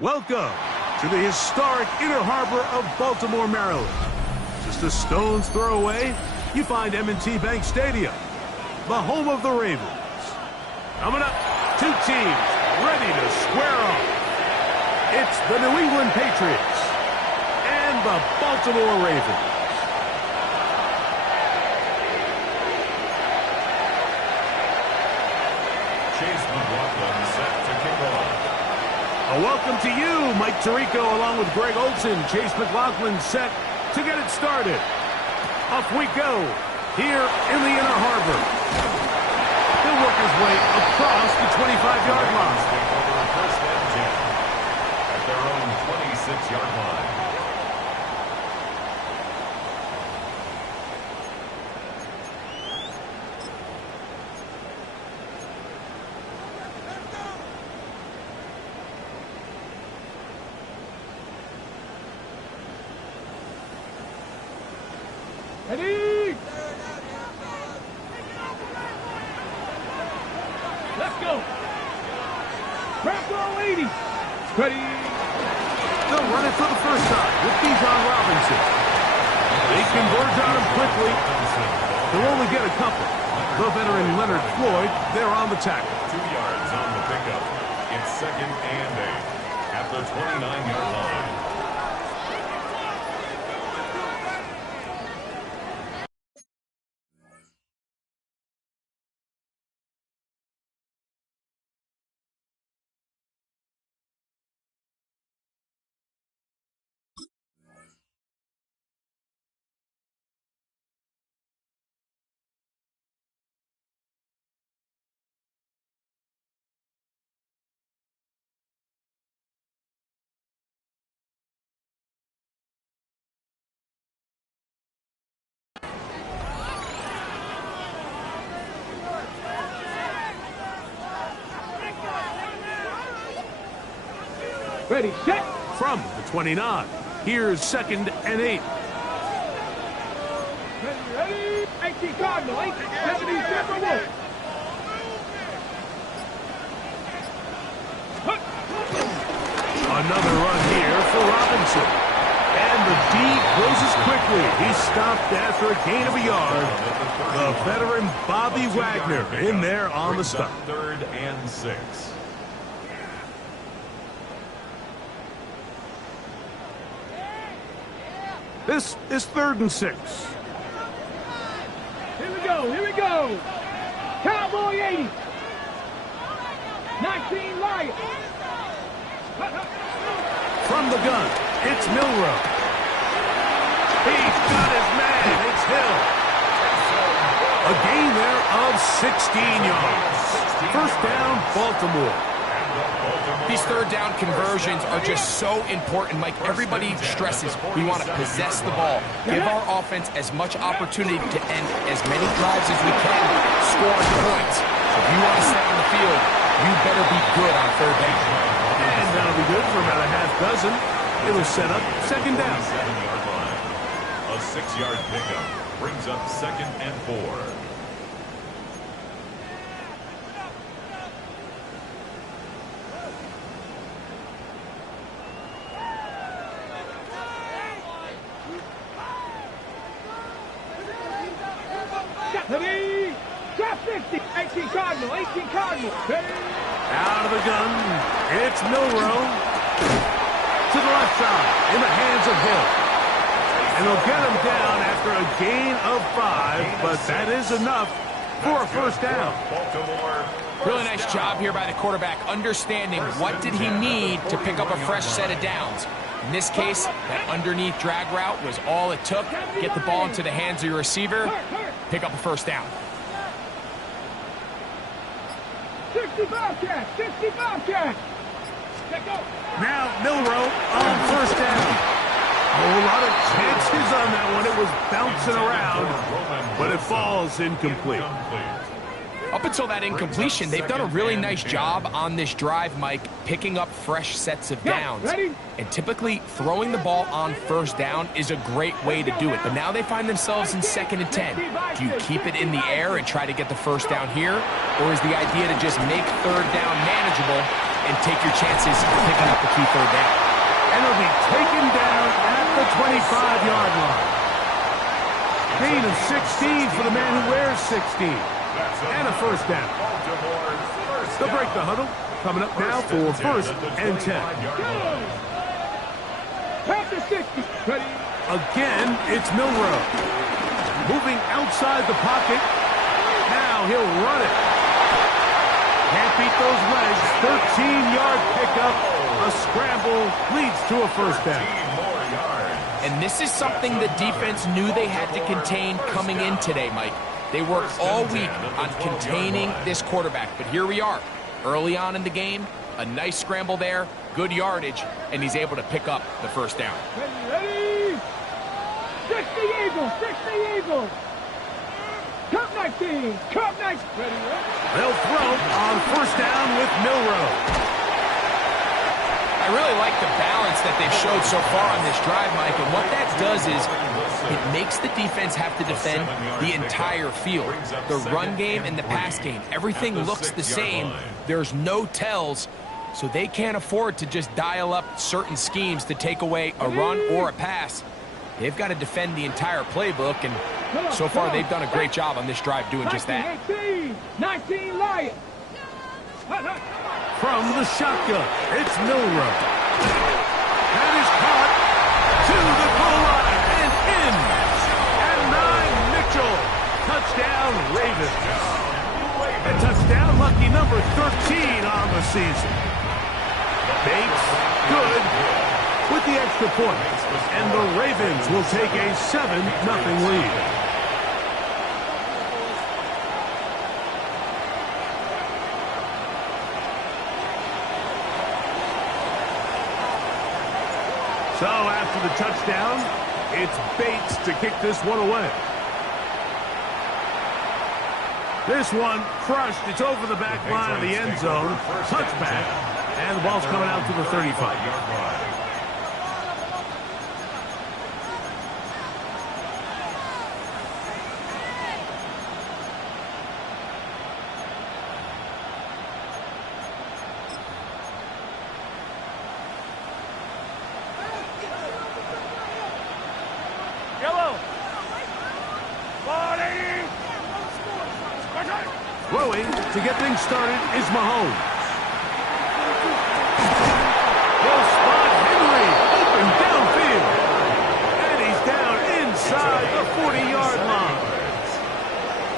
Welcome to the historic Inner Harbor of Baltimore, Maryland. Just a stone's throw away, you find M&T Bank Stadium, the home of the Ravens. Coming up, two teams ready to square off. It's the New England Patriots and the Baltimore Ravens. Chase McLaughlin set to kick off. A welcome to you, Mike Tirico, along with Greg Olson. Chase McLaughlin set to get it started. Off we go here in the Inner Harbor. He'll work his way across the 25-yard line. First and 10 at their own 26-yard line. Ready? Let's go. Crack roll 80. Ready? They'll run it for the first time with Bijan Robinson. They converge on him quickly. They'll only get a couple. The veteran Leonard Floyd, they're on the tackle. 2 yards on the pickup. It's second and 8 at the 29-yard line. Ready, set. From the 29, here's second and 8. Ready? 18 Cardinal, 77 Wolf. Another run here for Robinson. And the D closes quickly. He's stopped after a gain of a yard. The veteran Bobby Wagner in there on the stop. Third and 6. This is 3rd and 6. Here we go, here we go. Cowboy 80. 19 Lions. From the gun, it's Milrow. He's got his man. It's Hill. A gain there of 16 yards. First down, Baltimore. These third down conversions are just so important, Mike. Everybody stresses we want to possess the ball, give our offense as much opportunity to end as many drives as we can, scoring points. So if you want to stay on the field, you better be good on third down. And that'll be good for about a half dozen. It'll set up second down. 7-yard line. A 6-yard pickup brings up second and 4. Ready? Drop 50. 18 Cardinal, 18 Cardinal. Ready? Out of the gun, it's Milrow. left side in the hands of Hill. And they'll get him down after a gain of 5, but that is enough for a first down. Really nice job here by the quarterback, understanding what did he need to pick up a fresh set of downs. In this case, that underneath drag route was all it took. Get the ball into the hands of your receiver, pick up a first down. 65 catch, 65 catch. Now Milroe on first down. A whole lot of chances on that one. It was bouncing around, but it falls incomplete. Up until that incompletion, they've done a really nice job on this drive, Mike, picking up fresh sets of downs. And typically, throwing the ball on first down is a great way to do it. But now they find themselves in 2nd and 10. Do you keep it in the air and try to get the first down here? Or is the idea to just make 3rd down manageable and take your chances picking up the key 3rd down? And it'll be taken down at the 25-yard line. Gain of 16 for the man who wears 16. And a first down. They'll break the huddle. Coming up now for 1st and 10. After 60. Ready. Again, it's Milroe. Moving outside the pocket. Now he'll run it. Can't beat those legs. 13-yard pickup. A scramble leads to a first down. And this is something the defense knew they had to contain coming in today, Mike. They worked all week on containing this quarterback, but here we are. Early on in the game, a nice scramble there, good yardage, and he's able to pick up the first down. Ready. 60 Eagles, 60 Eagles. Cup 19, Cup 19. Ready. They'll throw on first down with Milroe. I really like the balance that they've showed so far on this drive, Mike, and what that does is it makes the defense have to defend the entire field. The run game and the pass game, everything looks the same. There's no tells, so they can't afford to just dial up certain schemes to take away a run or a pass. They've got to defend the entire playbook, and so far they've done a great job on this drive doing just that. 19 Lions. From the shotgun, it's Milroe. That is caught to the goal line and in. And 9, Mitchell. Touchdown, Ravens. And touchdown, lucky number 13 on the season. Bates, good, with the extra point. And the Ravens will take a 7-0 lead. So after the touchdown, it's Bates to kick this one away. This one crushed. It's over the back line of the end zone. Touchback. And the ball's coming out to the 35-yard line. Throwing to get things started is Mahomes. He'll spot Henry open downfield. And he's down inside the 40-yard line.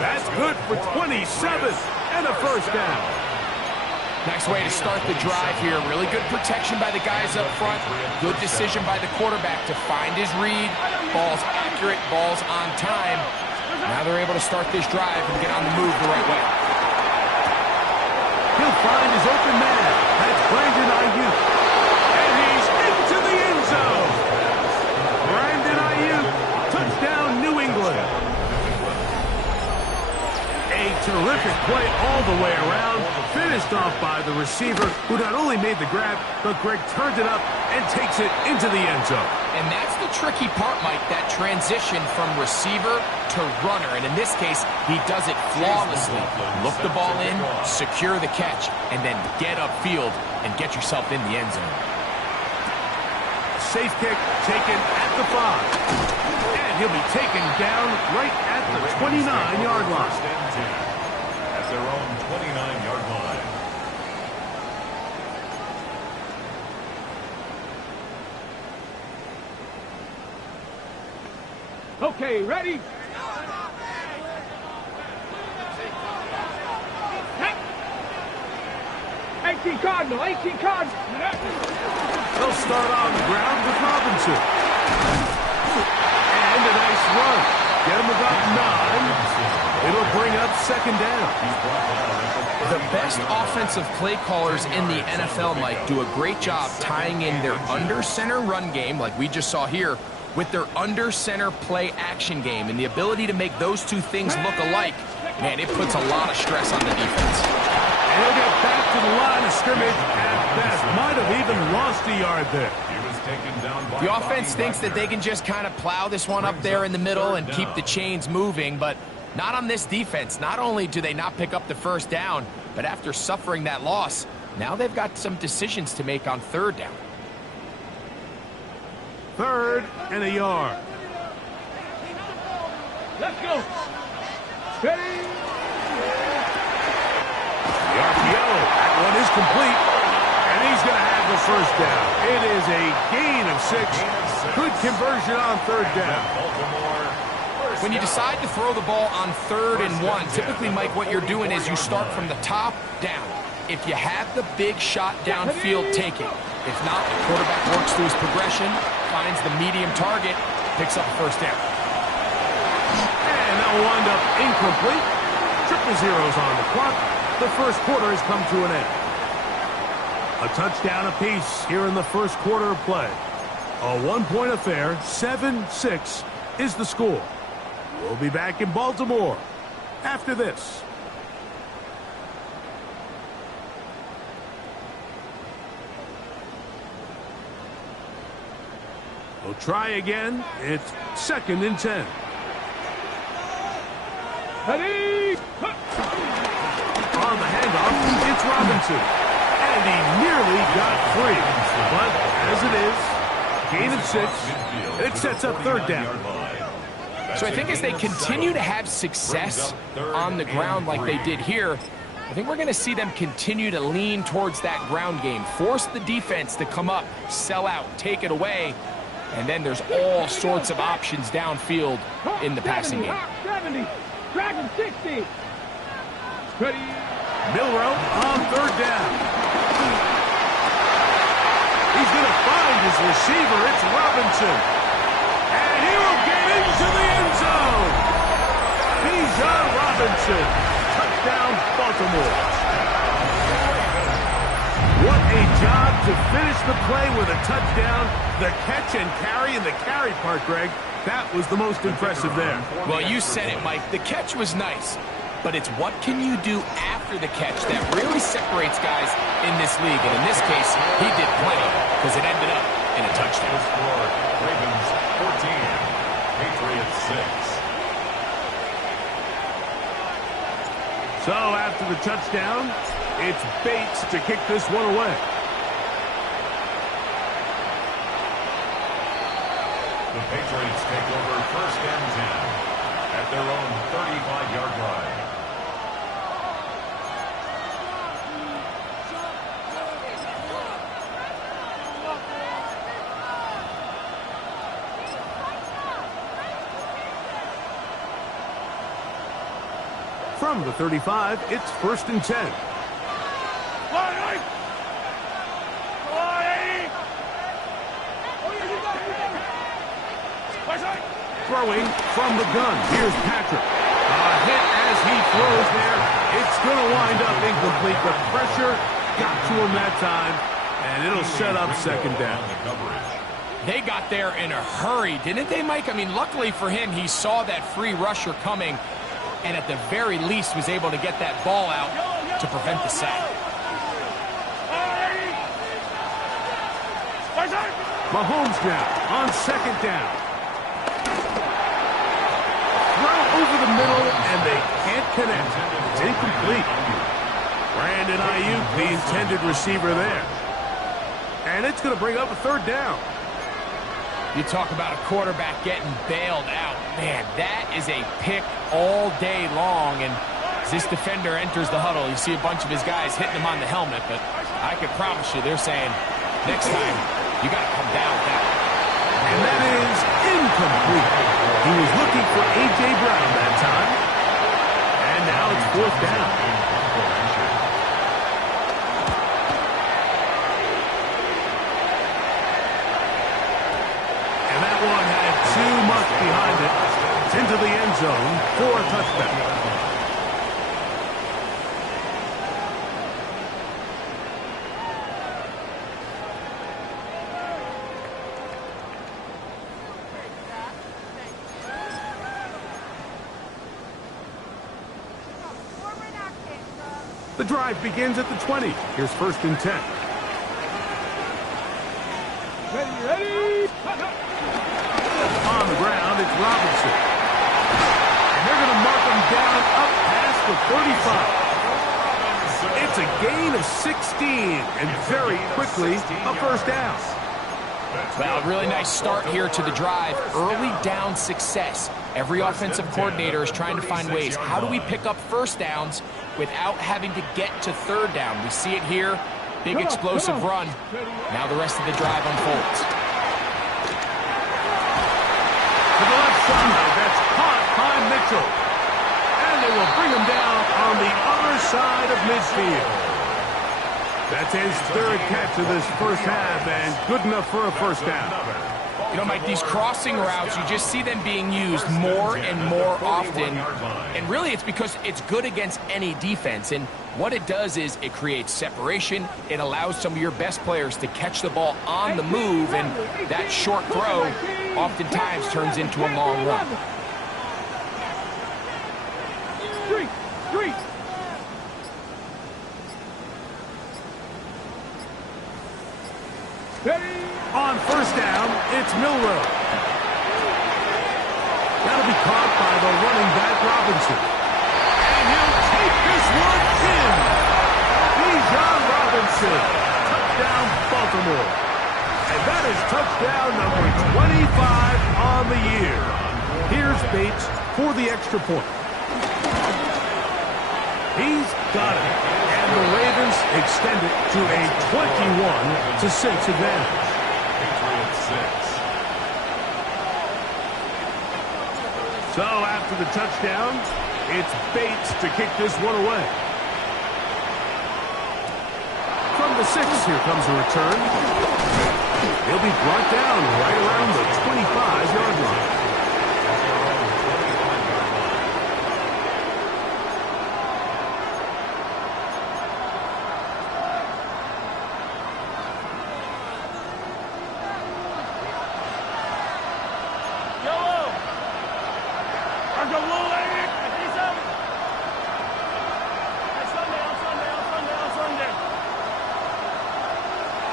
That's good for 27 and a first down. Nice way to start the drive here. Really good protection by the guys up front. Good decision by the quarterback to find his read. Ball's accurate, ball's on time. Now they're able to start this drive and get on the move the right way. He'll find his open man. That's Brandon Ayuk. And he's into the end zone. Brandon Ayuk, touchdown New England. A terrific play all the way around. Finished off by the receiver, who not only made the grab, but Greg turned it up and takes it into the end zone. And that's the tricky part, Mike, that transition from receiver to runner. And in this case, he does it flawlessly. Look the ball in, secure the catch, and then get upfield and get yourself in the end zone. Safe kick taken at the 5. And he'll be taken down right at the 29-yard line. At their own 29-yard line. Okay, ready? 18 Cardinal, 18 Cardinal. They'll start on the ground with Robinson. And a nice run. Get him about 9. It'll bring up second down. The best offensive play callers in the NFL, Mike, do a great job tying in their under-center run game, like we just saw here, with their under-center play action game. And the ability to make those two things look alike, man, it puts a lot of stress on the defense. And he'll get back to the line of scrimmage at best. Might have even lost a yard there. The offense thinks that they can just kind of plow this one up there in the middle and keep the chains moving, but not on this defense. Not only do they not pick up the first down, but after suffering that loss, now they've got some decisions to make on third down. 3rd and a yard. Let's go. Ready? The RPO. That one is complete. And he's going to have the first down. It is a gain of 6. Good conversion on third down. When you decide to throw the ball on 3rd and 1, typically, Mike, what you're doing is you start from the top down. If you have the big shot downfield, take it. If not, the quarterback works through his progression, finds the medium target, picks up the first down. And that'll wind up incomplete. 0-0 on the clock. The first quarter has come to an end. A touchdown apiece here in the first quarter of play. A one-point affair, 7-6 is the score. We'll be back in Baltimore after this. We'll try again. It's 2nd and 10. Ready? On the handoff, it's Robinson. And he nearly got free. But as it is, gain of 6. It sets up third down. So I think as they continue to have success on the ground like they did here, I think we're going to see them continue to lean towards that ground game. Force the defense to come up, sell out, take it away. And then there's all sorts of options downfield in the passing game. 70, Dragon 60. Ready? Milrow on third down. He's going to find his receiver. It's Robinson. And he will get into the end zone. Bijan Robinson. Touchdown, Baltimore. What a job to finish the play with a touchdown. The catch and carry, and the carry part, Greg, that was the most impressive there. Well, you said it, Mike. The catch was nice, but it's what can you do after the catch that really separates guys in this league. And in this case, he did plenty because it ended up in a touchdown. Ravens 14, Patriots 6. So after the touchdown, it's Bates to kick this one away. The Patriots take over 1st and 10 at their own 35-yard line. From the 35, it's 1st and 10. Throwing from the gun. Here's Patrick. A hit as he throws there. It's going to wind up incomplete. The pressure got to him that time, and it'll set up second down. They got there in a hurry, didn't they, Mike? I mean, luckily for him, he saw that free rusher coming, and at the very least was able to get that ball out to prevent the sack. Mahomes now on second down. Throw over the middle, and they can't connect. It's incomplete. Brandon Ayuk, the intended receiver there. And it's going to bring up a third down. You talk about a quarterback getting bailed out. Man, that is a pick all day long. And as this defender enters the huddle, you see a bunch of his guys hitting him on the helmet. But I can promise you, they're saying, next time, you got to come down with that. And that is incomplete. He was fourth down. And that one had too much behind it. It's into the end zone for a touchback. The drive begins at the 20. Here's 1st and 10. Ready. On the ground, it's Robinson. And they're going to mark him down up past the 35. It's a gain of 16, and very quickly, a first down. Well, really nice start here to the drive. Early down success. Every offensive coordinator is trying to find ways. How do we pick up first downs without having to get to third down? We see it here. Big explosive run. Now the rest of the drive unfolds. To the left side, that's caught by Mitchell. And they will bring him down on the other side of midfield. That's his 3rd catch of this first half, and good enough for a first down. You know, Mike, these crossing routes, you just see them being used more and more often. And really, it's because it's good against any defense. And what it does is it creates separation. It allows some of your best players to catch the ball on the move. And that short throw oftentimes turns into a long run. Three. On first down, it's Milroe. That'll be caught by the running back, Robinson. And he'll take this one in. Bijan Robinson. Touchdown, Baltimore. And that is touchdown number 25 on the year. Here's Bates for the extra point. He's got it. And the Ravens extend it to a 21-6 advantage. So after the touchdown, it's Bates to kick this one away. From the 6, here comes a return. He'll be brought down right around the 25-yard line.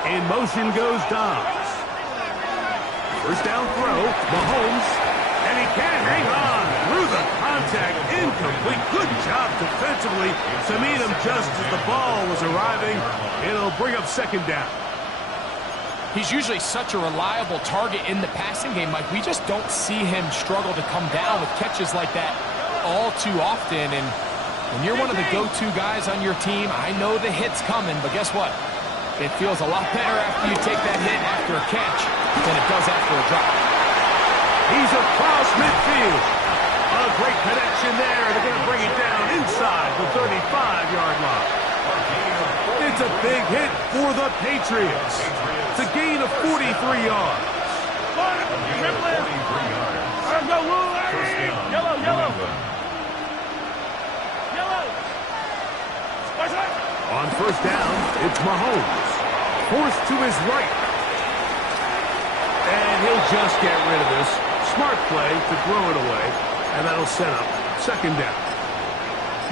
In motion goes Dobbs. First down throw, Mahomes, and he can't hang on through the contact, incomplete. Good job defensively to meet him just as the ball was arriving. It'll bring up 2nd down. He's usually such a reliable target in the passing game, Mike. We just don't see him struggle to come down with catches like that all too often. And when you're one of the go-to guys on your team, I know the hit's coming, but guess what? It feels a lot better after you take that hit after a catch than it does after a drop. He's across midfield. A great connection there. They're going to bring it down inside the 35-yard line. It's a big hit for the Patriots. It's a gain of 43 yards. On first down, it's Mahomes. Forced to his right. And he'll just get rid of this. Smart play to throw it away. And that'll set up 2nd down.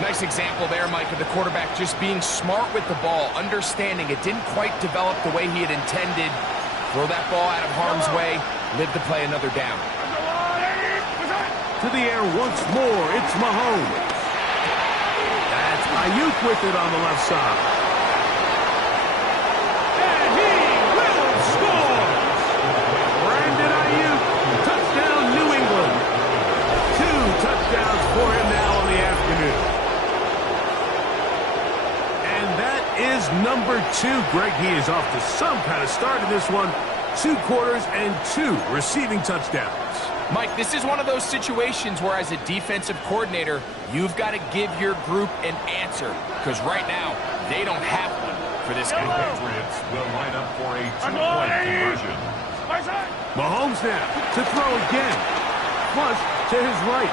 Nice example there, Mike, of the quarterback just being smart with the ball, understanding it didn't quite develop the way he had intended. Throw that ball out of harm's way, live to play another down. To the air once more, it's Mahomes. That's Ayuk with it on the left side. And he will score! Brandon Ayuk, touchdown New England. 2 touchdowns for him now in the afternoon. And that is number 2. Greg, he is off to some kind of start in this one. 2 quarters and 2 receiving touchdowns. Mike, this is one of those situations where as a defensive coordinator, you've got to give your group an answer, because right now, they don't have one for this guy. The Patriots will line up for a two-point conversion. Mahomes now to throw again. Flush to his right.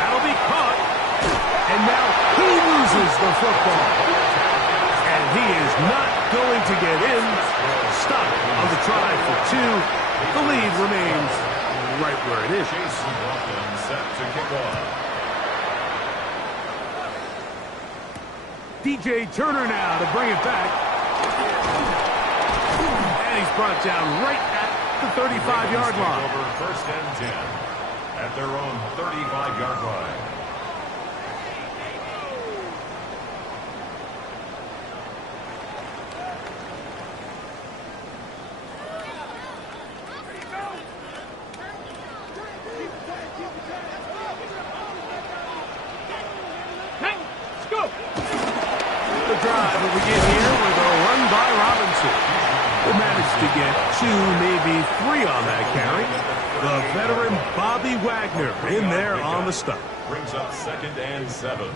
That'll be caught. And now he loses the football. And he is not going to get in. Stop on the try for two. The lead remains right where it is. Jason Walton set to kick off. DJ Turner now to bring it back. And he's brought down right at the 35-yard line. Over first and 10 at their own 35-yard line. Drive will begin here with a run by Robinson. They managed to get 2, maybe 3 on that carry. The veteran Bobby Wagner in there on the stop. Brings up 2nd and 7.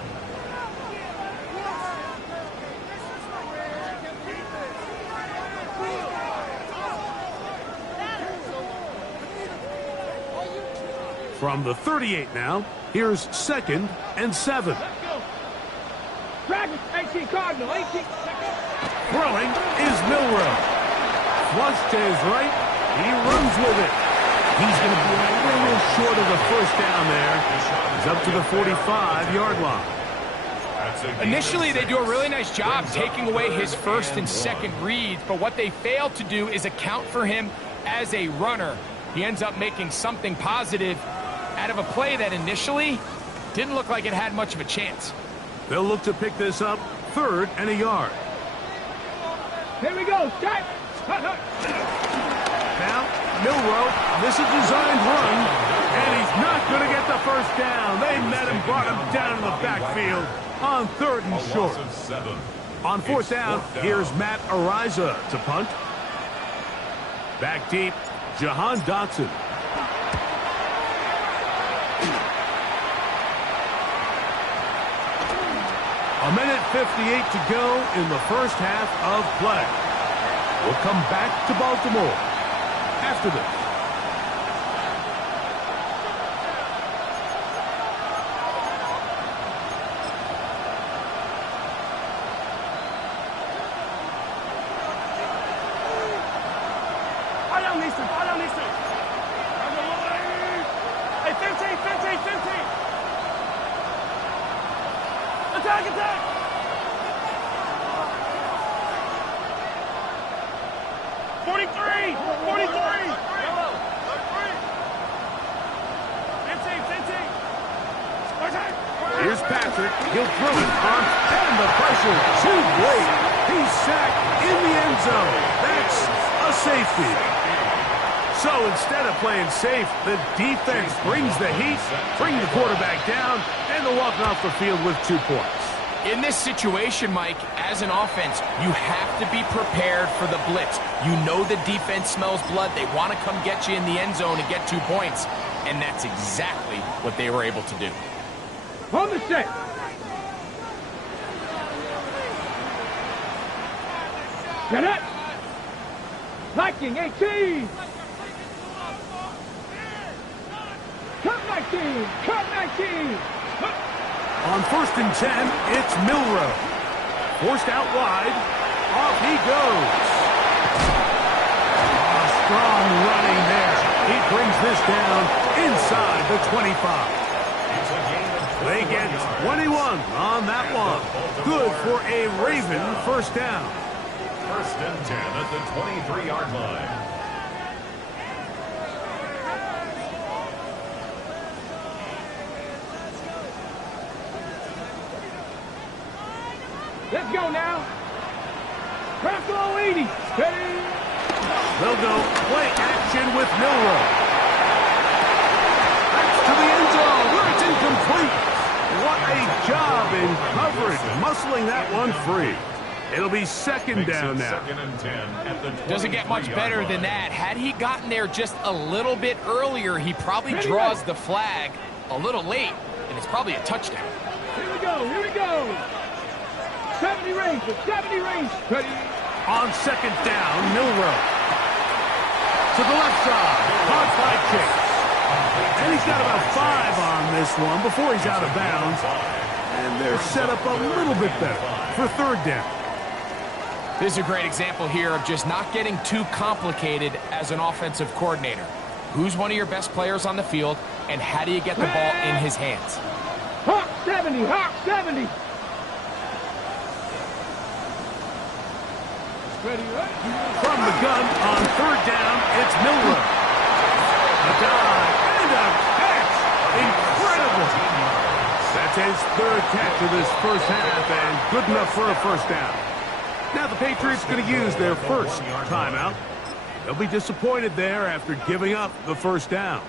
From the 38 now, here's 2nd and 7. Dragon, 18 Cardinal, 18. Throwing is Milrow. Flush to his right. He runs with it. He's going to be a little short of the first down there. He's up to the 45-yard line. Initially, they do a really nice job taking away his first and second reads, but what they fail to do is account for him as a runner. He ends up making something positive out of a play that initially didn't look like it had much of a chance. They'll look to pick this up 3rd and a yard. Here we go, start. Now, Milrow, this is a designed run, and he's not going to get the first down. They met him, brought him down in the backfield on 3rd and short. On 4th down, here's Matt Ariza to punt. Back deep, Jahan Dotson. A minute 58 to go in the first half of play. We'll come back to Baltimore after this. Hey, 15. Attack! 43! 15! Here's Patrick. He'll throw it on, and the pressure too great. He's sacked in the end zone. That's a safety. So instead of playing safe, the defense brings the heat, bring the quarterback down, and they're walking off the field with 2 points. In this situation, Mike, as an offense, you have to be prepared for the blitz. You know the defense smells blood. They want to come get you in the end zone and get 2 points. And that's exactly what they were able to do. On the set. Get it. Viking 18. Cut 19. Cut 19. On 1st and 10, it's Milrow. Forced out wide. Off he goes. Strong running there. He brings this down inside the 25. They get 21 on that one. Good for a Raven first down. 1st and 10 at the 23-yard line. Let's go now. Crafto 80. Steady. They'll go play action with Milrow. That's to the end zone where it's incomplete. What a job in coverage, muscling that one free. It'll be second down now. Second and 10 at the Doesn't get much better than that. Had he gotten there just a little bit earlier, he probably draws the flag a little late, and it's probably a touchdown. Here we go, here we go. 70 range, 70 range. Ready? On second down, Milroe. To the left side, caught by Chase. And he's got about 5 on this one before he's out of bounds. And they're set up a little bit better for third down. This is a great example here of just not getting too complicated as an offensive coordinator. Who's one of your best players on the field, and how do you get the ball in his hands? Hawk 70, Hawk 70. Ready, From the gun on third down, it's Milroe. A dive and a catch. Incredible. That's his third catch of this first half, and good enough for a first down. Now the Patriots going to use their first timeout. They'll be disappointed there after giving up the first down.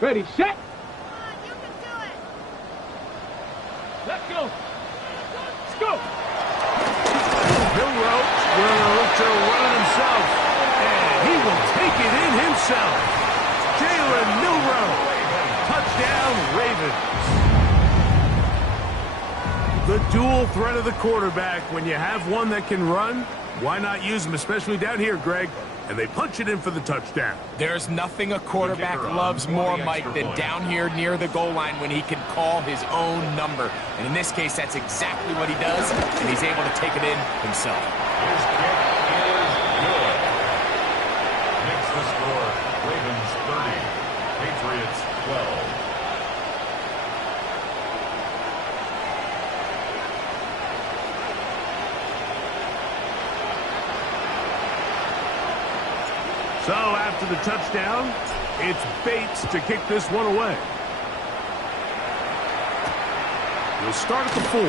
Ready, set. You can do it. Let's go. Let's go. Milroe will look to run it himself, and he will take it in himself. Jalen Milroe, touchdown Ravens. The dual threat of the quarterback. When you have one that can run, why not use him, especially down here, Greg? And they punch it in for the touchdown. There's nothing a quarterback loves more, Mike, than down here near the goal line when he can call his own number. And in this case, that's exactly what he does, and he's able to take it in himself. His kick is good. Makes the score Ravens 30, Patriots 12. So after the touchdown, it's Bates to kick this one away. He'll start at the 4.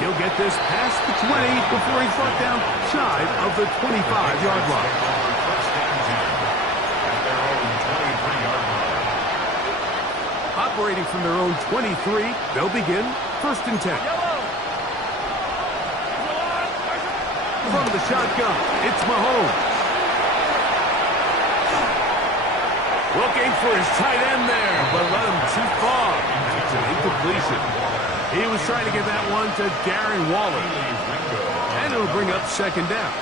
He'll get this past the 20 before he's brought down shy of the 25-yard line. First and 10 at their own 23-yard line. Operating from their own 23, they'll begin first and 10. From the shotgun, it's Mahomes. Looking for his tight end there, but let him too far. It's an incompletion. He was trying to get that one to Darren Waller. And it'll bring up second down.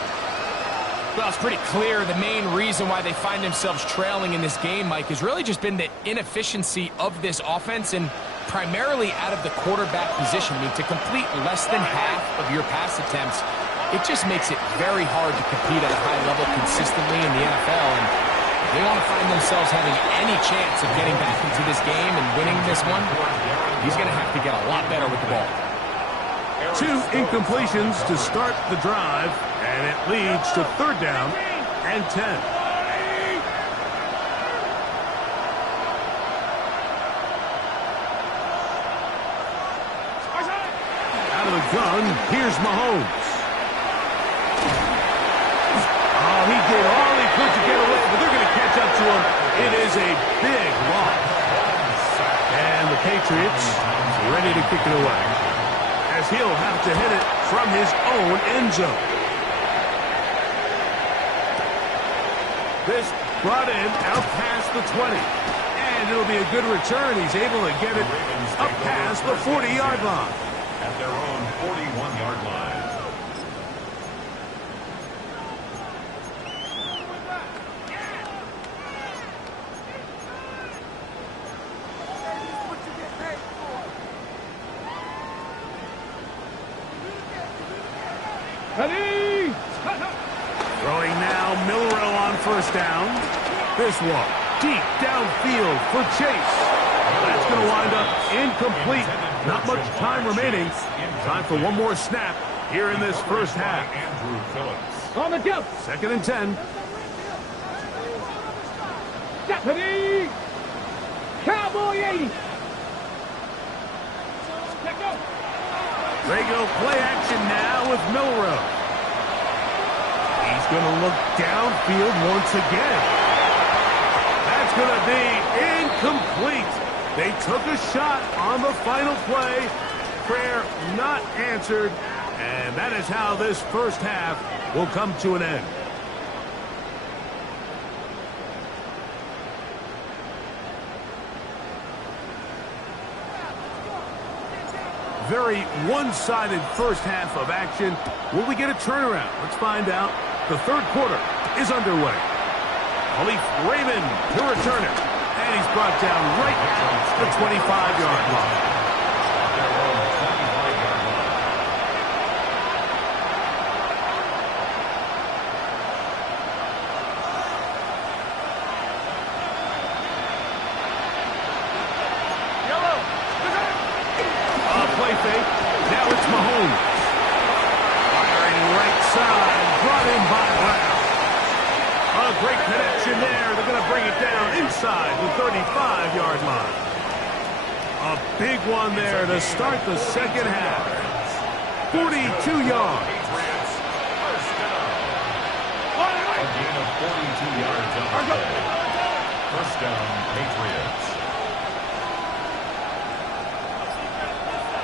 Well, it's pretty clear the main reason why they find themselves trailing in this game, Mike, has really just been the inefficiency of this offense and primarily out of the quarterback position. I mean, to complete less than half of your pass attempts, it just makes it very hard to compete at a high level consistently in the NFL. And if they want to find themselves having any chance of getting back into this game and winning this one, he's going to have to get a lot better with the ball. 2 incompletions to start the drive, and it leads to third down and 10. Out of the gun, here's Mahomes. Oh, he did all he could to get away, but they're going to catch up to him. It is a big loss. And the Patriots ready to kick it away, as he'll have to hit it from his own end zone. This brought in out past the 20. And it'll be a good return. He's able to get it up past the 40-yard line. At their own 41-yard line. Ready. Throwing now, Milroe on first down. This one, deep downfield for Chase. That's going to wind up incomplete. Not much time remaining. Time for one more snap here in this first half. Andrew Phillips. On the jump. Second and 10. Ready. Cowboy 80. Let go. They go play action now with Milrow. He's going to look downfield once again. That's going to be incomplete. They took a shot on the final play. Prayer not answered. And that is how this first half will come to an end. Very one-sided first half of action. Will we get a turnaround? Let's find out. The third quarter is underway. Khalif Raymond to return it. And he's brought down right at the 25-yard line. Play fake. Now it's Mahomes. Firing right side. Brought in by Brown. A great connection there. They're going to bring it down inside the 35-yard line. A big one there to start the second half. 42 yards. A gain of 42 yards on the play. First down, Patriots.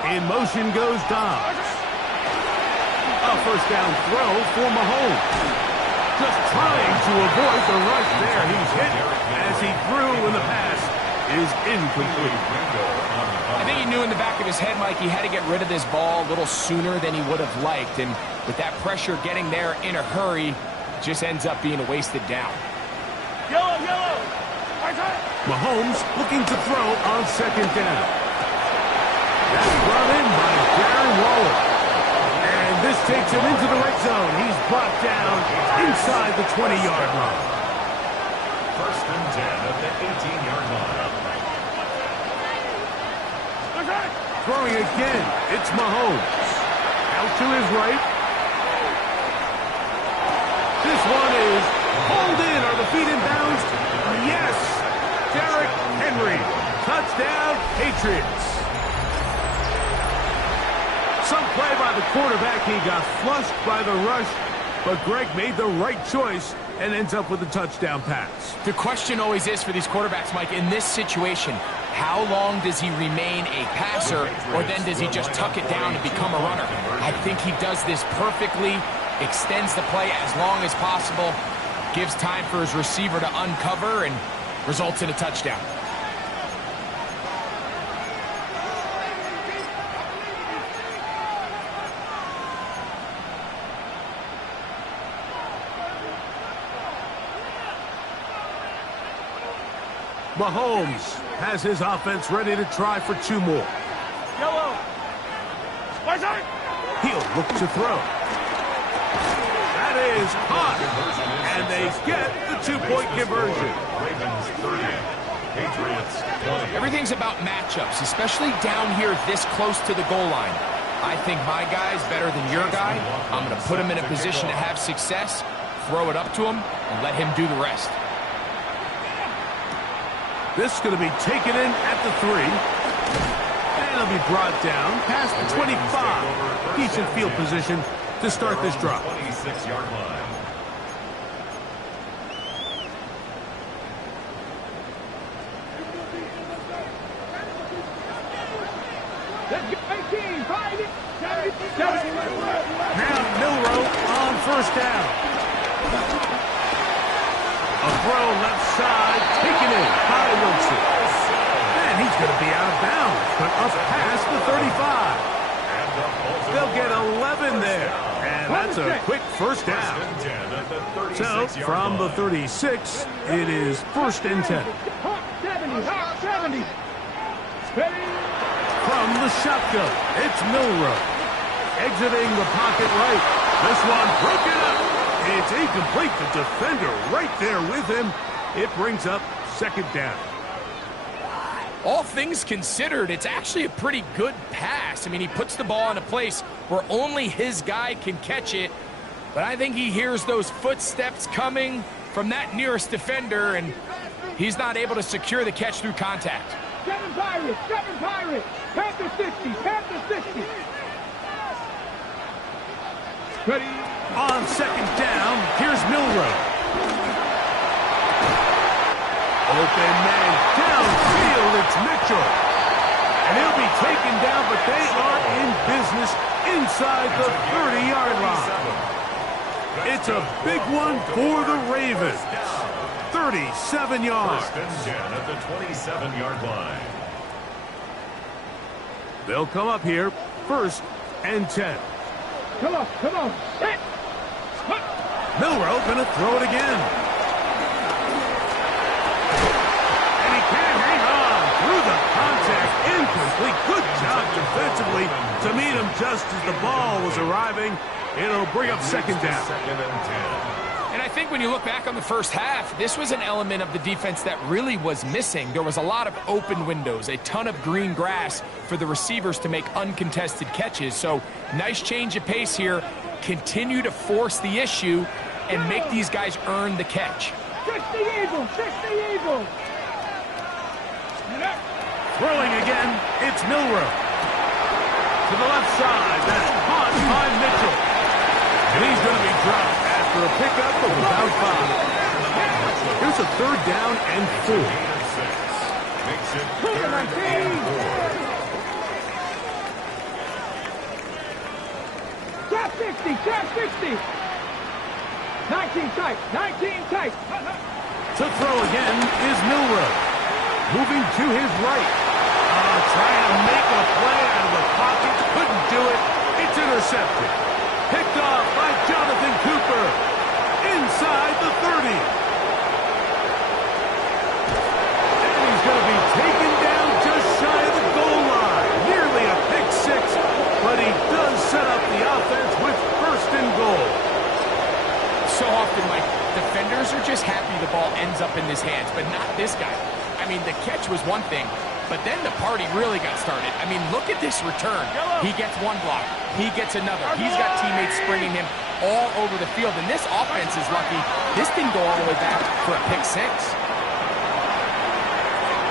In motion goes Dobbs. A first down throw for Mahomes. Just trying to avoid the rush there. He's hit as he threw when the pass is incomplete. I think he knew in the back of his head, Mike, he had to get rid of this ball a little sooner than he would have liked. And with that pressure getting there in a hurry, it just ends up being a wasted down. Yellow. Mahomes looking to throw on second down. That's brought in by Darren Waller. And this takes him into the red zone. He's brought down inside the 20-yard line. First and 10 at the 18-yard line. Throwing again. It's Mahomes. Out to his right. This one is pulled in. Are the feet in bounds? Yes. Derrick Henry. Touchdown, Patriots. Some play by the quarterback. He got flushed by the rush, but Greg made the right choice and ends up with a touchdown pass. The question always is for these quarterbacks, Mike, in this situation, how long does he remain a passer, or then does he just tuck it down and become a runner? I think he does this perfectly, extends the play as long as possible, gives time for his receiver to uncover, and results in a touchdown. Mahomes has his offense ready to try for two more. Yellow. He'll look to throw. That is caught. And they get the two-point conversion. Ravens 30, Patriots 20. Everything's about matchups, especially down here this close to the goal line. I think my guy's better than your guy. I'm going to put him in a position to have success, throw it up to him, and let him do the rest. This is going to be taken in at the 3. And it'll be brought down past the 25. Decent field position to start this drive. 26-yard line. Let's go, 18, 5, 7. Now Milrow on first down. A throw left side, taken in by Wilson. And he's going to be out of bounds, but up past the 35. They'll get 11 there, and that's a quick first down. So, from the 36, it is first and 10. 70. From the shotgun, it's Milrow. Exiting the pocket right. This one broken up. It's incomplete. The defender right there with him. It brings up second down. All things considered, it's actually a pretty good pass. I mean, he puts the ball in a place where only his guy can catch it. But I think he hears those footsteps coming from that nearest defender, and he's not able to secure the catch through contact. 7 Pirates. Panther 60. Ready? On second down, here's Milroe. Open man downfield, it's Mitchell. And he'll be taken down, but they are in business inside the 30-yard line. It's a big one for the Ravens. 37 yards. First and 10 at the 27-yard line. They'll come up here, 1st and 10. Come on, come on. Set. Milroe gonna throw it again. And he can't hang on through the contact. Incomplete. Good job defensively to meet him just as the ball was arriving. It'll bring up second down. Second and 10. And I think when you look back on the first half, this was an element of the defense that really was missing. There was a lot of open windows, a ton of green grass for the receivers to make uncontested catches. So nice change of pace here. Continue to force the issue and make these guys earn the catch. Fix the eagle, fix the eagle. Throwing again, it's Milroe. To the left side, that's caught by Mitchell. And he's going to be dropped after a pickup of about 5. Here's a 3rd down and 4. Makes it Move it, 3rd and 4. Trap 60, trap 60. 19 tight, 19 tight. To throw again is Milroe. Moving to his right. Trying to make a play out of the pocket. Couldn't do it. It's intercepted. Picked off by Jonathan Cooper. Inside the 30. And he's going to be taken down just shy of the goal line. Nearly a pick 6. But he does set up the offense with 1st and goal. So often, Mike, defenders are just happy the ball ends up in his hands, but not this guy. I mean, the catch was one thing, but then the party really got started. I mean, look at this return. He gets one block. He gets another. He's got teammates springing him all over the field, and this offense is lucky. This didn't go all the way back for a pick 6.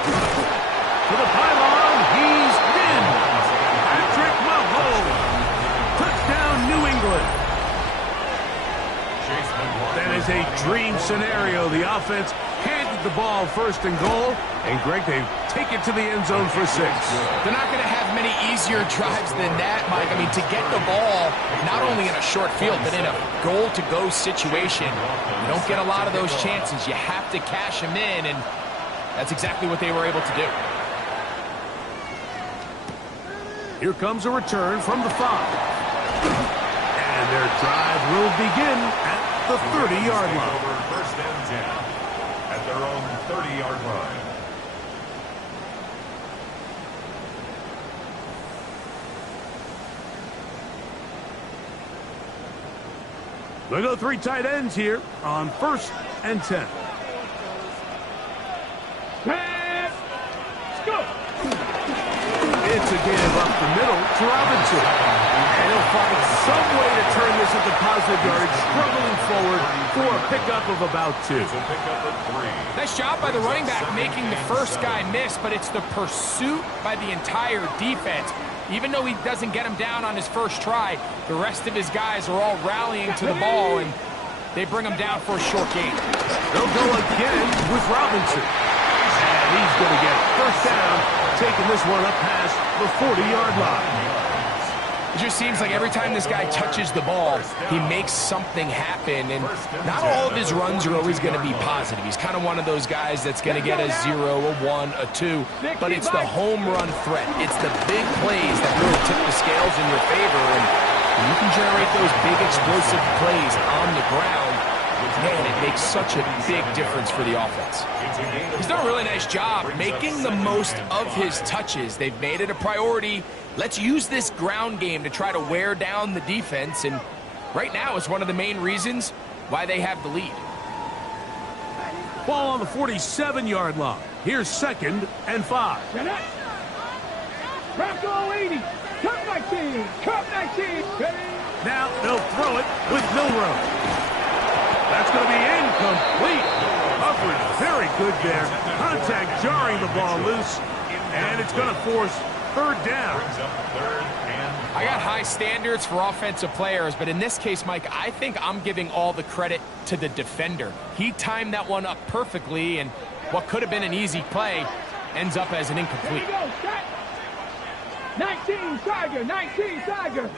To the pylon, he's in. Patrick Mahomes. Touchdown, New England. That is a dream scenario. The offense handed the ball 1st and goal, and Greg, they take it to the end zone for 6. They're not going to have many easier drives than that, Mike. I mean, to get the ball not only in a short field, but in a goal-to-go situation, you don't get a lot of those chances. You have to cash them in, and that's exactly what they were able to do. Here comes a return from the 5. And their drive will begin at the 30-yard line. Over 1st and 10 at their own 30-yard line. They go 3 tight ends here on 1st and 10. Pass. Let's go. It's a give up the middle to Robinson. And he'll find some way to turn this into positive yardage, struggling forward for a pickup of about 2. It's a pickup of 3. Nice job by the running back making the first guy miss, but it's the pursuit by the entire defense. Even though he doesn't get him down on his first try, the rest of his guys are all rallying to the ball, and they bring him down for a short gain. They'll go again with Robinson. And he's going to get 1st down, taking this one up past the 40-yard line. It just seems like every time this guy touches the ball, he makes something happen, and not all of his runs are always going to be positive. He's kind of one of those guys that's going to get a 0, a 1, a 2, but it's the home run threat. It's the big plays that really tip the scales in your favor, and when you can generate those big explosive plays on the ground, man, it makes such a big difference for the offense. He's done a really nice job making the most of his touches. They've made it a priority. Let's use this ground game to try to wear down the defense, and right now it's one of the main reasons why they have the lead. Ball on the 47-yard line. Here's 2nd and 5. Bronco 80. Cup 19. Cup 19. Now they'll throw it with Milroe. That's going to be incomplete. Coverage very good there. Contact jarring the ball loose. And it's going to force third down. Brings up third and I got high standards for offensive players, but in this case, Mike, I think I'm giving all the credit to the defender. He timed that one up perfectly, and what could have been an easy play ends up as an incomplete. Here we go, set. 19, Tiger, 19, Tiger.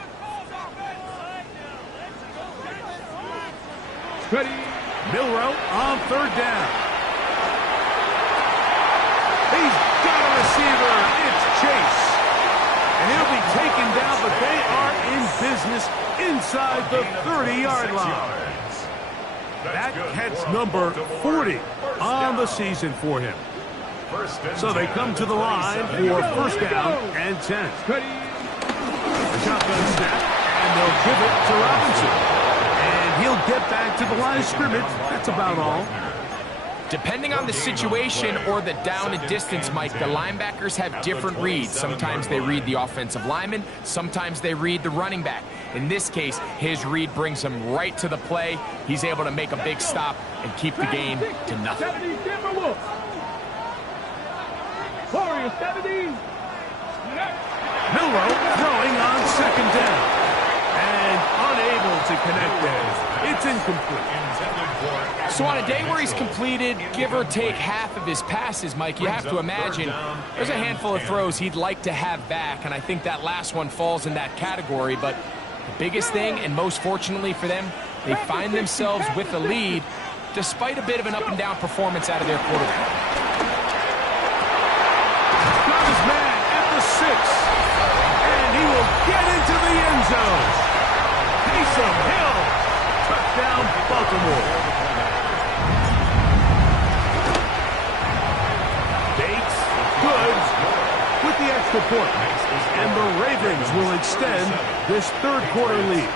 Ready. Milroe on third down. He's got a receiver. It's Chase. And he'll be taken down, but they are in business inside the 30-yard line. That catch number 40 on the season for him. So they come to the line for first down and 10. Ready. The shotgun snap, and they'll give it to Robinson. And he'll get back to the line of scrimmage. That's about all. Depending on the situation or the down and distance, Mike, the linebackers have different reads. Sometimes they read the offensive lineman. Sometimes they read the running back. In this case, his read brings him right to the play. He's able to make a big stop and keep the game to nothing. 70, Timberwolves. Warriors, 70. Milroe throwing on second down. And unable to connect there. It's incomplete. So on a day where he's completed, give or take half of his passes, Mike, you have to imagine there's a handful of throws he'd like to have back, and I think that last one falls in that category. But the biggest thing, and most fortunately for them, they find themselves with a lead despite a bit of an up-and-down performance out of their quarterback. Got his man at the 6. And he will get into the end zone. Taysom Hill. Touchdown, Baltimore. Bates, good, with the extra point. And the Ravens will extend this third quarter lead.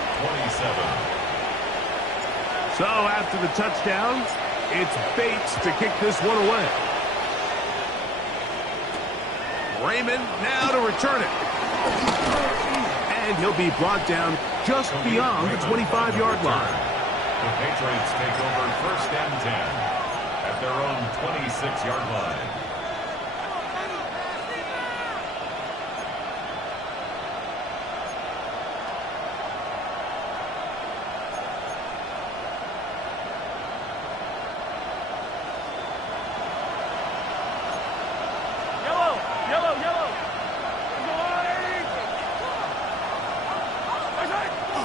So after the touchdown, it's Bates to kick this one away. Raymond now to return it. And he'll be brought down just beyond the 25-yard line. The Patriots take over first and 10 at their own 26-yard line.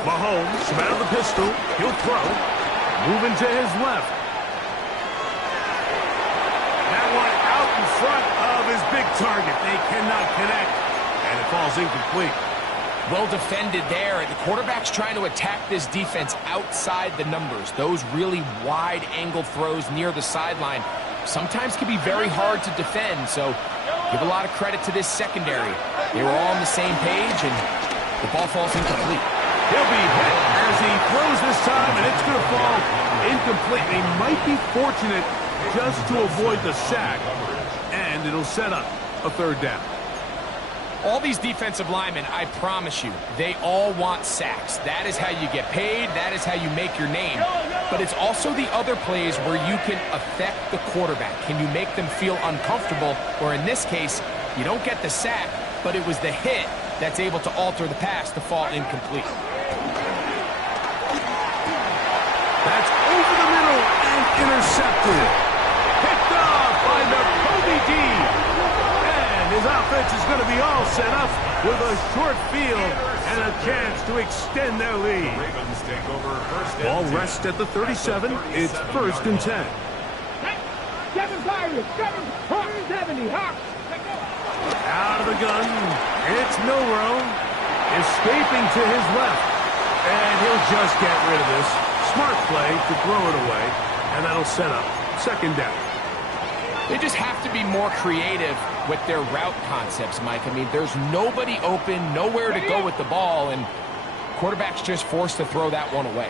Mahomes from out of the pistol. He'll throw. Moving to his left. That one out in front of his big target. They cannot connect. And it falls incomplete. Well defended there. The quarterback's trying to attack this defense outside the numbers. Those really wide angle throws near the sideline sometimes can be very hard to defend. So give a lot of credit to this secondary. They were all on the same page, and the ball falls incomplete. He'll be hit as he throws this time, and it's going to fall incomplete. They might be fortunate just to avoid the sack, and it'll set up a third down. All these defensive linemen, I promise you, they all want sacks. That is how you get paid. That is how you make your name. But it's also the other plays where you can affect the quarterback. Can you make them feel uncomfortable? Or in this case, you don't get the sack, but it was the hit that's able to alter the pass to fall incomplete. That's over the middle and intercepted. Picked off by Kobe D. And his offense is going to be all set up with a short field and a chance to extend their lead. Ravens take over first and Ball 10. rests at the 37. It's first and 10. 7 Pirates, 70, Hawks. Out of the gun. It's Milroe. Escaping to his left. And he'll just get rid of this. Smart play to throw it away. And that'll set up second down. They just have to be more creative with their route concepts, Mike. I mean, there's nobody open, nowhere to go with the ball, and quarterback's just forced to throw that one away.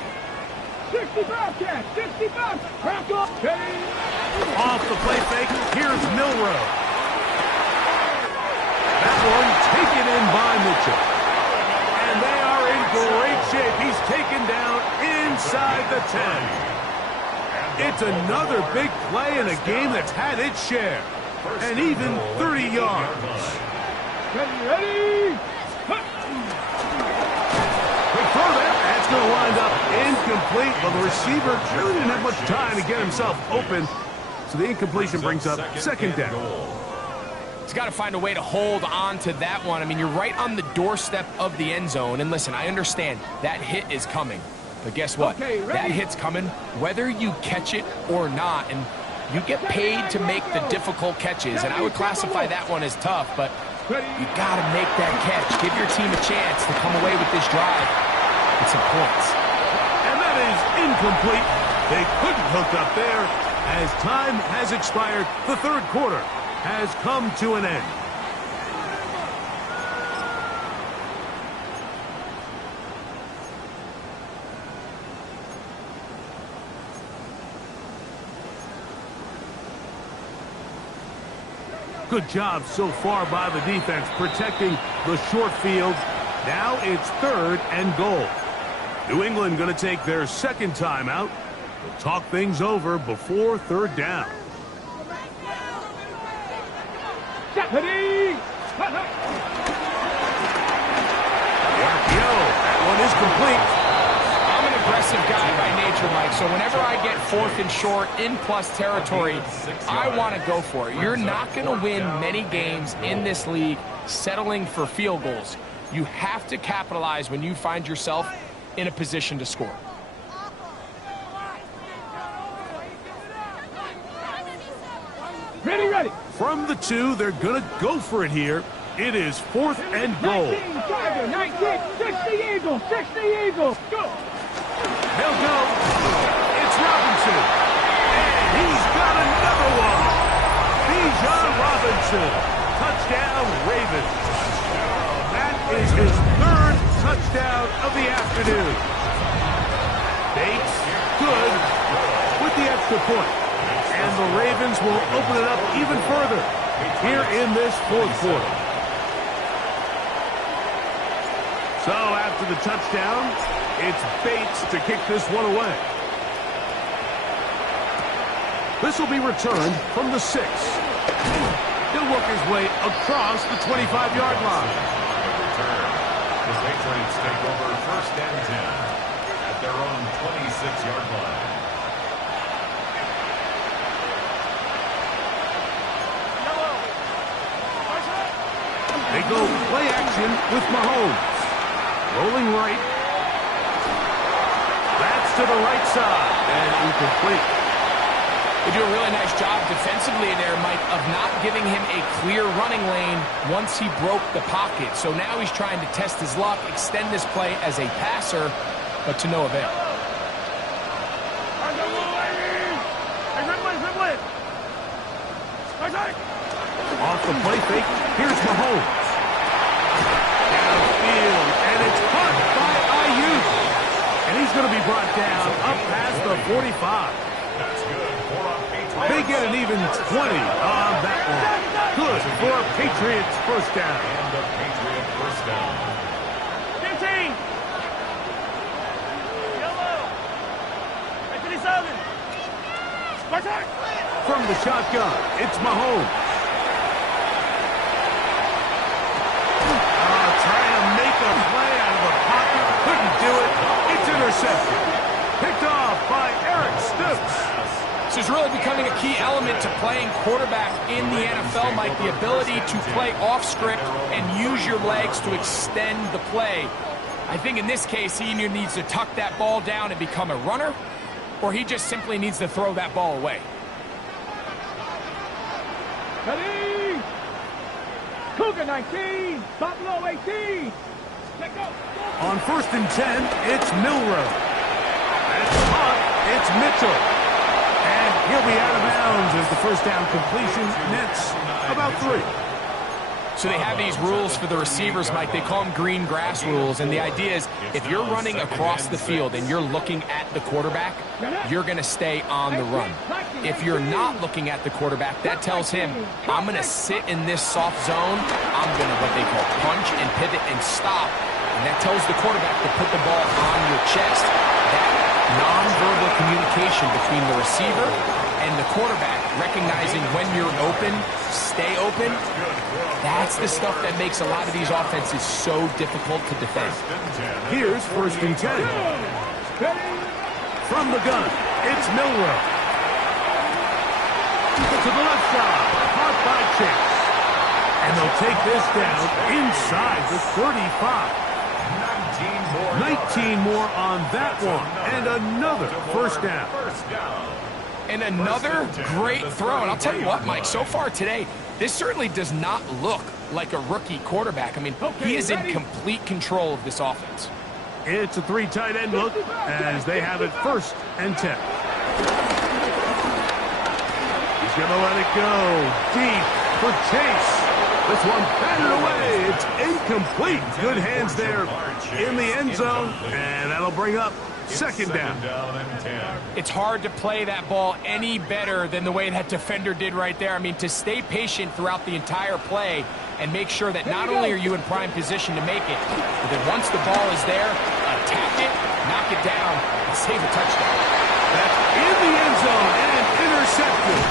65 catch, 65. Crack up. Off the play fake. Here's Milroe. That one taken in by Mitchell. And they are in great shape. He's taken down inside the 10. It's another big play in a game that's had its share. And even 30 yards. Ready? Quick throw there. That's going to wind up incomplete. Well, the receiver really didn't have much time to get himself open. So the incompletion brings up second down. He's got to find a way to hold on to that one. I mean, you're right on the doorstep of the end zone. And listen, I understand that hit is coming. But guess what? That hit's coming whether you catch it or not. And you get paid to make the difficult catches. And I would classify that one as tough. But you got to make that catch. Give your team a chance to come away with this drive with some points. And that is incomplete. They couldn't hook up there. As time has expired, the third quarter has come to an end. Good job so far by the defense protecting the short field. Now it's 3rd and goal. New England going to take their second timeout. They'll talk things over before 3rd down. Ready? That one is complete. I'm an aggressive guy by nature, Mike, so whenever I get 4th and short in plus territory, I want to go for it. You're not going to win many games in this league settling for field goals. You have to capitalize when you find yourself in a position to score. Ready? From the 2, they're going to go for it here. It is 4th and goal. 19, Tiger, 19, 60 Eagles, 60 Eagles, go! They'll go. It's Robinson. And he's got another one. Bijan Robinson. Touchdown, Ravens. That is his 3rd touchdown of the afternoon. Bates, good, with the extra point. And the Ravens will open it up even further here in this 4th quarter. So after the touchdown, it's Bates to kick this one away. This will be returned from the 6. He'll work his way across the 25-yard line. The Patriots take over 1st and 10 at their own 26-yard line. They go play action with Mahomes. Rolling right. That's to the right side and incomplete. They do a really nice job defensively there, Mike, of not giving him a clear running lane once he broke the pocket. So now he's trying to test his luck, extend this play as a passer, but to no avail. Off the play fake, here's Mahomes. Downfield, and it's caught by Ayuk. And he's going to be brought down up past the 45. That's good. They get an even 20 on that one. Good for a Patriots first down. And a Patriot first down. 15. Yellow. 27. From the shotgun, it's Mahomes. Trying to make a play out of the pocket. Couldn't do it. It's intercepted. Picked off by Eric Stokes. This is really becoming a key element to playing quarterback in the NFL, Mike, the ability to play off script and use your legs to extend the play. I think in this case, he either needs to tuck that ball down and become a runner, or he just simply needs to throw that ball away. Ready? Cougar 19, Buffalo 18. Let go. On 1st and 10, it's Milroe. That's caught. It's Mitchell. And he'll be out of bounds as the first down completion nets about 3. So they have these rules for the receivers, Mike. They call them green grass rules. And the idea is if you're running across the field and you're looking at the quarterback, you're going to stay on the run. If you're not looking at the quarterback, that tells him, I'm going to sit in this soft zone. I'm going to what they call punch and pivot and stop and that tells the quarterback to put the ball on your chest. That nonverbal communication between the receiver and the quarterback, recognizing when you're open, stay open, that's the stuff that makes a lot of these offenses so difficult to defend. Here's 1st and 10. From the gun, it's Milroe. To the left side, caught by Chase. And they'll take this down inside the 35. 19 more on that one, and another 1st down. And another great throw. And I'll tell you what, Mike, so far today, this certainly does not look like a rookie quarterback. I mean, he is in complete control of this offense. It's a 3 tight end look as they have it 1st and 10. He's going to let it go deep for Chase. This one batted away. It's incomplete. Good hands there in the end zone, and that'll bring up 2nd down. It's hard to play that ball any better than the way that defender did right there. I mean, to stay patient throughout the entire play and make sure that not only are you in prime position to make it, but that once the ball is there, attack it, knock it down, and save a touchdown. That's in the end zone and intercepted.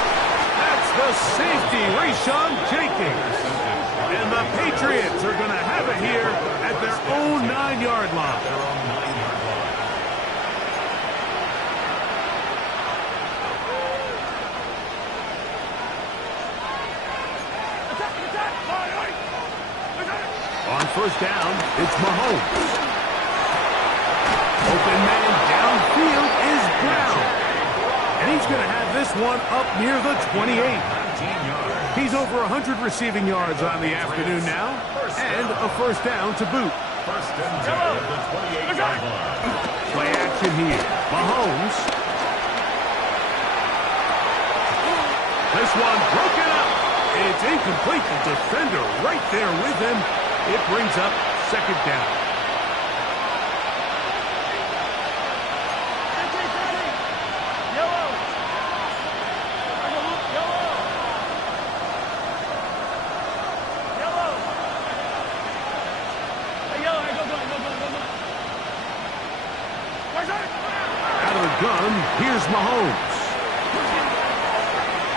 That's the safety, Rashawn Jenkins. And the Patriots are going to have it here at their own 9-yard line. On 1st down, it's Mahomes. Open man downfield is Brown. And he's going to have this one up near the 28. He's over 100 receiving yards on the afternoon now, and a 1st down to boot. 1st and 10 at the 28-yard line. Play action here. Mahomes. This one broken up. It's incomplete. The defender right there with him. It brings up 2nd down. Out of the gun, here's Mahomes.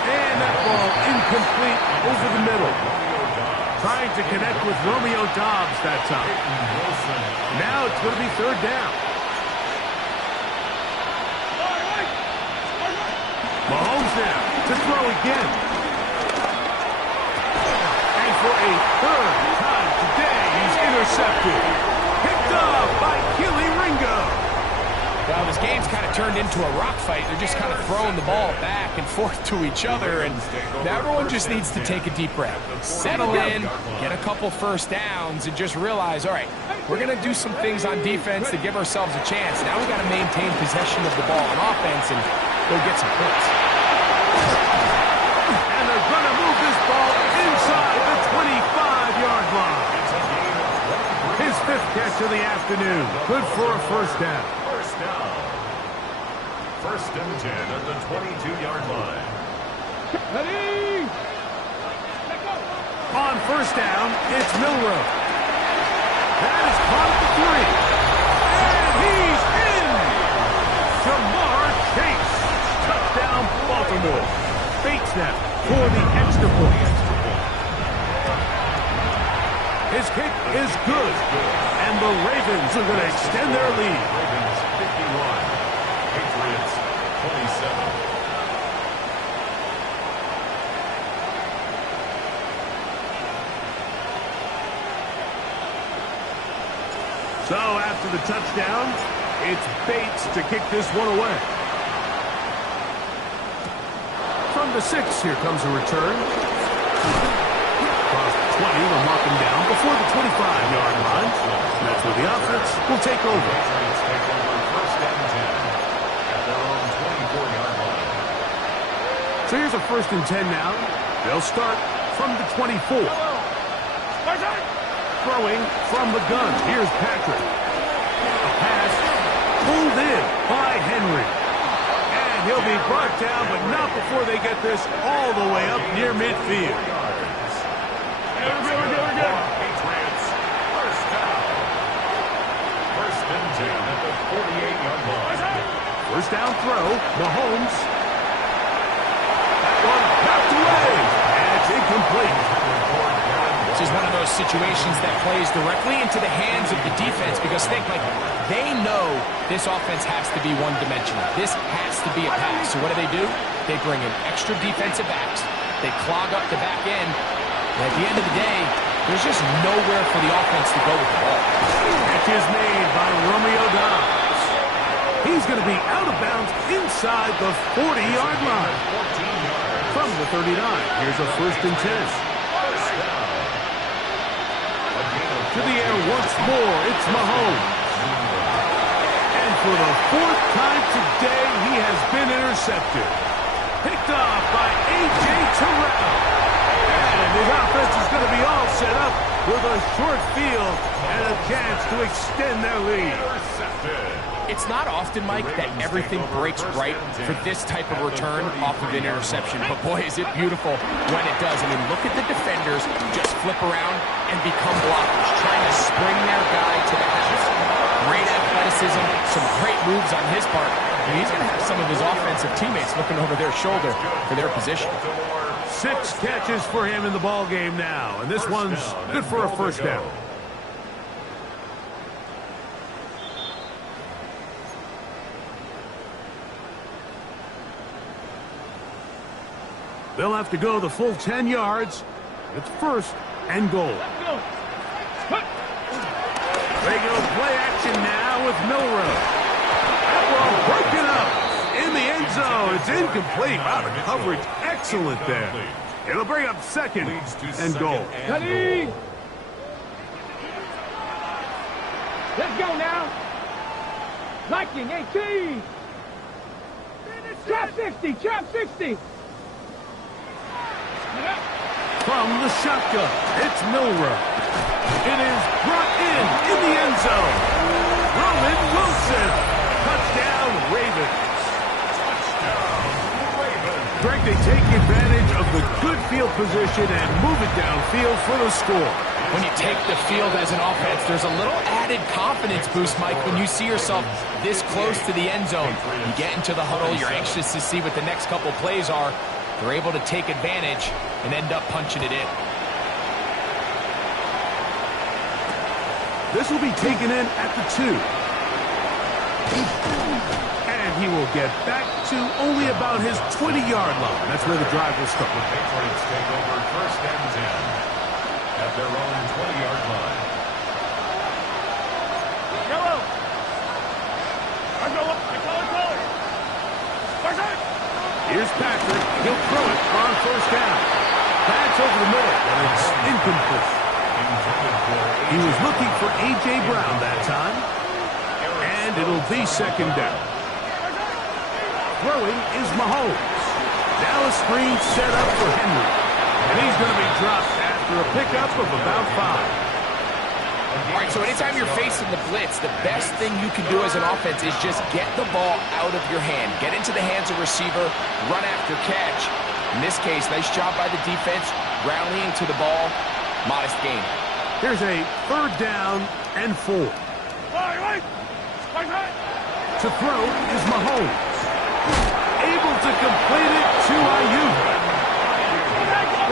And that ball incomplete over the middle. Trying to connect with Romeo Doubs that time. Now it's going to be 3rd down. Mahomes now to throw again. And for a 3rd time today, he's intercepted. Picked up by Keely Ringo. Well, this game's kind of turned into a rock fight. They're just kind of throwing the ball back and forth to each other, and now everyone just needs to take a deep breath. Settle in, get a couple 1st downs, and just realize, all right, we're going to do some things on defense to give ourselves a chance. Now we got to maintain possession of the ball on offense and go get some points. And they're going to move this ball inside the 25-yard line. His 5th catch of the afternoon. Good for a 1st down. 1st and 10 at the 22-yard line. On 1st down, it's Milroe. That is caught at the 3. And he's in! Jamar Chase. Touchdown, Baltimore. Bates now for the extra point. His kick is good. And the Ravens are going to extend their lead. Ravens 51. Patriots 27. So after the touchdown, it's Bates to kick this one away. From the 6, here comes a return. Across the 20, they'll mark him down before the 25-yard line. That's where the offense will take over. Patriots take over 1st and 10 at their own 24-yard line. So here's a 1st and 10 now. They'll start from the 24. Throwing from the gun. Here's Patrick. A pass pulled in by Henry. And he'll be brought down, but not before they get this all the way up near midfield. Patriots 1st down. First down throw, Mahomes. That one knocked away, and it's incomplete. This is one of those situations that plays directly into the hands of the defense because think, like, they know this offense has to be one-dimensional. This has to be a pass. So what do? They bring in extra defensive backs. They clog up the back end. And at the end of the day, there's just nowhere for the offense to go with the ball. Catch is made by Romeo Dobbs. He's going to be out of bounds inside the 40-yard line. From the 39, here's a 1st and 10. To the air once more, it's Mahomes. And for the 4th time today, he has been intercepted. Picked off by A.J. Terrell. And his offense is going to be all set up with a short field and a chance to extend their lead. It's not often, Mike, that everything breaks right for this type of return off of an interception. But boy, is it beautiful when it does. I mean, look at the defenders just flip around and become blockers, trying to spring their guy to the house. Great athleticism, some great moves on his part. And he's going to have some of his offensive teammates looking over their shoulder for their position. 6 catches for him in the ball game now, and this one's good for a 1st down. They'll have to go the full 10 yards. It's 1st and goal. They go play action now with Milrow. That ball broken up in the end zone. It's incomplete. Wow, the coverage excellent there. It'll bring up 2nd and goal. Ready? Let's go now. Liking 18. Trap 60. Trap 60. From the shotgun, it's Milrow. It is brought in the end zone. Roman Wilson. Touchdown, Ravens. Greg, they take advantage of the good field position and move it downfield for the score. When you take the field as an offense, there's a little added confidence boost, Mike, when you see yourself this close to the end zone. You get into the huddle, you're anxious to see what the next couple plays are. They're able to take advantage and end up punching it in. This will be taken in at the 2. And he will get back to only about his 20-yard line. That's where the drive will start. The Patriots take over 1st and 10 at their own 20-yard line. Yellow. I go up. I call it color. Here's Patrick. He'll throw it on 1st down. Pass over the middle, but it's incomplete. He was looking for A.J. Brown that time. And it'll be 2nd down. Throwing is Mahomes. Now a screen set up for Henry. And he's going to be dropped after a pickup of about 5. All right, so anytime you're facing the blitz, the best thing you can do as an offense is just get the ball out of your hand. Get into the hands of receiver, run after catch. In this case, nice job by the defense, rallying to the ball, modest gain. Here's a 3rd down and 4. To throw is Mahomes. Able to complete it to Ayuk.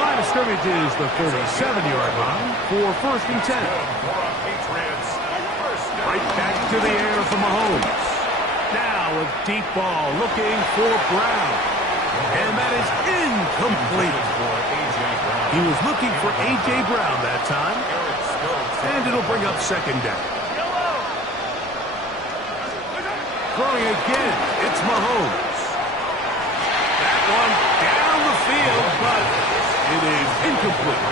Line of scrimmage is the 37-yard line for 1st and 10. Right back to the air for Mahomes. Now a deep ball looking for Brown. And that is incomplete. He was looking for A.J. Brown that time. And it'll bring up 2nd down. Throwing again, it's Mahomes. That one down the field, but it is incomplete.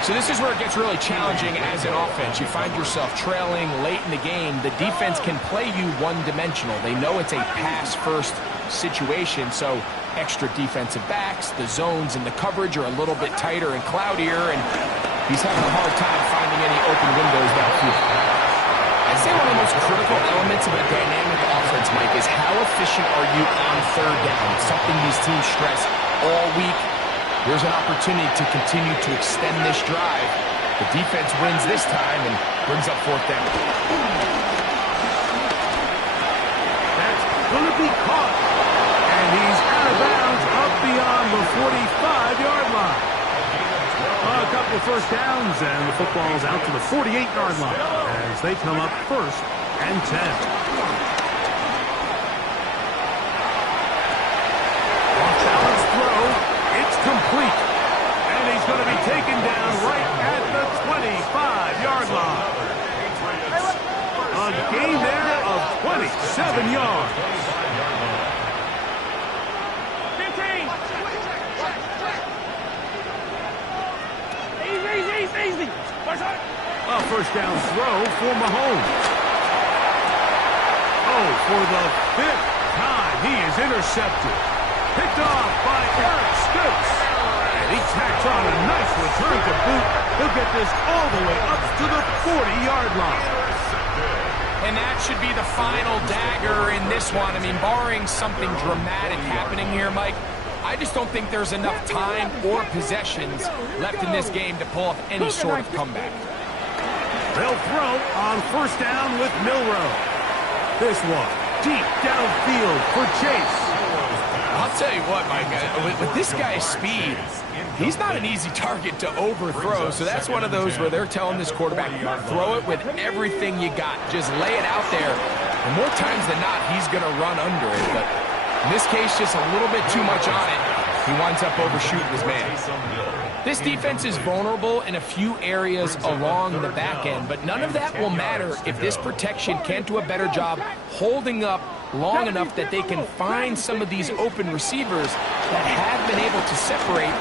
So this is where it gets really challenging as an offense. You find yourself trailing late in the game. The defense can play you one-dimensional. They know it's a pass-first situation, so extra defensive backs, the zones and the coverage are a little bit tighter and cloudier, and he's having a hard time finding any open windows downfield. I'd say one of the most critical elements of a dynamic offense, Mike, is how efficient are you on 3rd down? It's something these teams stress all week. There's an opportunity to continue to extend this drive. The defense wins this time and brings up 4th down. That's Will it be caught? And he's out of bounds up beyond the 45-yard line. A couple of first downs, and the football's out to the 48-yard line as they come up first and 10. Off-balance throw. It's complete. And he's going to be taken down right at the 25-yard line. A gain there of 27 yards. 15. Easy. A first down throw for Mahomes. Oh, for the 5th time, he is intercepted. Picked off by Eric Stokes. And he tacks on a nice return to boot. He'll get this all the way up to the 40-yard line. And that should be the final dagger in this one. I mean, barring something dramatic happening here, Mike, I just don't think there's enough time or possessions left in this game to pull off any sort of comeback. They'll throw on first down with Milroe. This one deep downfield for Chase. I'll tell you what, Mike, with this guy's speed, he's not an easy target to overthrow. So that's one of those where they're telling this quarterback, throw it with everything you got. Just lay it out there. And more times than not, he's going to run under it. But in this case, just a little bit too much on it. He winds up overshooting his man. This defense is vulnerable in a few areas along the back end, but none of that will matter if this protection can't do a better job holding up long enough that they can find some of these open receivers that have been able to separate.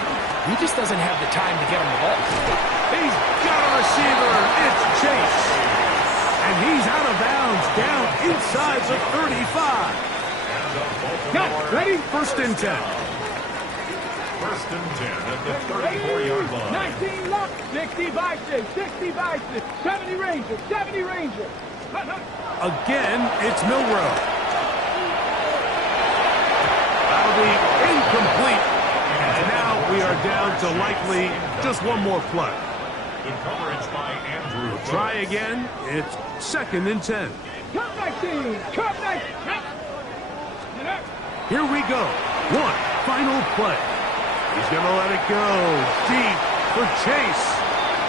He just doesn't have the time to get on the ball. He's got a receiver. It's Chase. And he's out of bounds down inside the 35. Cut. Ready? First and 10. First and 10 at the 34-yard line. 19 lock. 60 by 6. 60 by 6. 70 Ranger. 70 Ranger. Again, it's Milroe. That'll be incomplete. And now we are down to likely just one more play. Good coverage by Andrew. Try again. It's second and 10. Cut 19. Cut 19. Here we go. One final play. He's going to let it go deep for Chase.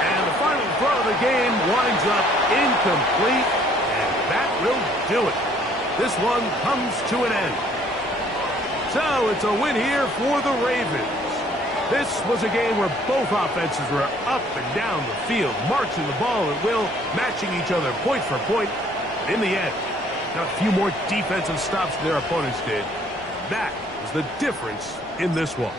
And the final throw of the game winds up incomplete. And that will do it. This one comes to an end. So it's a win here for the Ravens. This was a game where both offenses were up and down the field, marching the ball at will, matching each other point for point. In the end, got a few more defensive stops than their opponents did. That was the difference in this one.